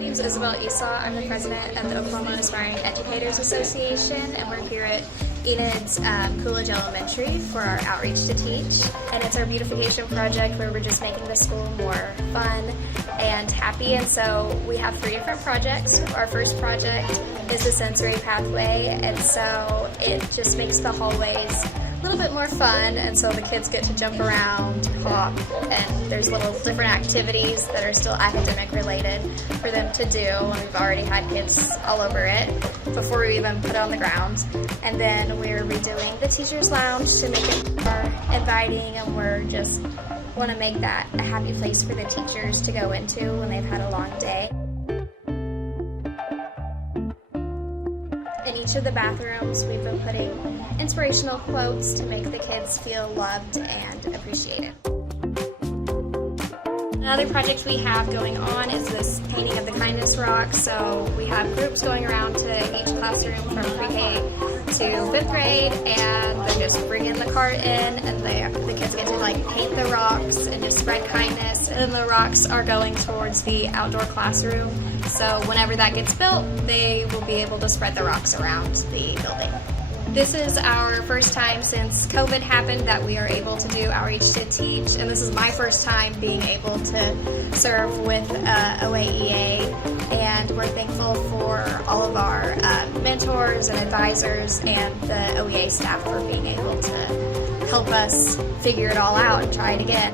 My name is Isabel Esau. I'm the president of the Oklahoma Aspiring Educators Association, and we're here at Enid's Coolidge Elementary for our Outreach to Teach. And it's our beautification project where we're just making the school more fun and happy. And so we have 3 different projects. Our first project is the sensory pathway, and so it just makes the hallways a little bit more fun, and so the kids get to jump around, hop, and there's little different activities that are still academic related for them to do, and we've already had kids all over it before we even put it on the ground. And then we're redoing the teacher's lounge to make it more inviting, and we're just want to make that a happy place for the teachers to go into when they've had a long day. In each of the bathrooms, we've been putting inspirational quotes to make the kids feel loved and appreciated. Another project we have going on is this painting of the kindness rock. So we have groups going around to each classroom from pre-K to 5th grade, and they're just bringing the cart in, and the kids get to paint the rocks and just spread kindness. And the rocks are going towards the outdoor classroom. So whenever that gets built, they will be able to spread the rocks around the building. This is our first time since COVID happened that we are able to do Outreach to Teach, and this is my first time being able to serve with OAEA, and we're thankful for all of our mentors and advisors and the OEA staff for being able to help us figure it all out and try it again.